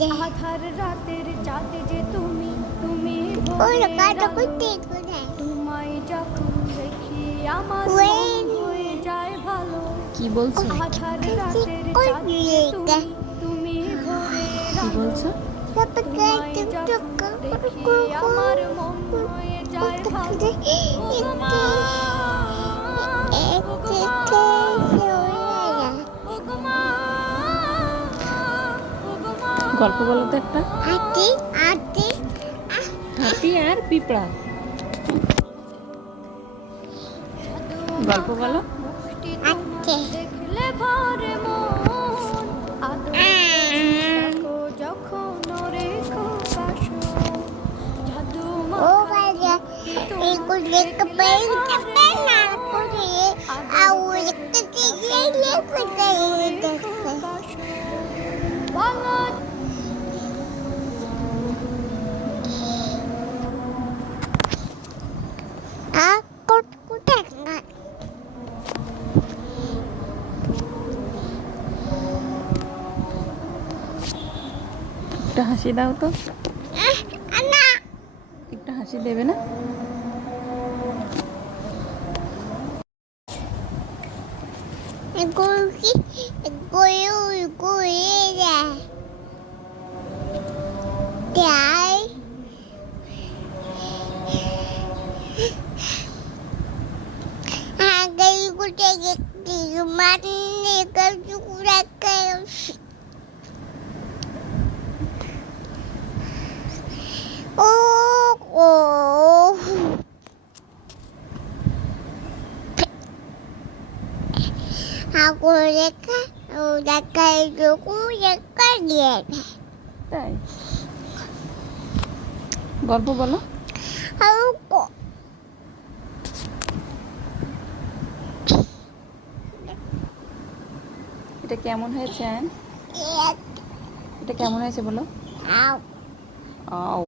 আধার রাতের চাঁদ যে তুমি তুমি তোমায় যখন দেখি আমার মন হয়ে যায় ভালো। কি বলছো? আধার রাতের চাঁদ যে তুমি তুমি ভরে কি বলছো? তোমায় যখন দেখি আমার মন হয়ে যায় ভালো। ওগো মা, ওগো মা, ওগো মা, ওগো মা। গল্প বলো তো একটা। হাতি হাতি আর পিঁপড়া। গল্প বলো। দেখলে ভরে মন আদর যখন রেখো পাশো জাদু একটা হাসি দাও তো। একটা হাসি দেবে না? Aku udah kayak duku ya kaget. তাই গল্প বলো। Aku এটা কেমন হয়েছে? lihat এটা কেমন হয়েছে বলো। aku আও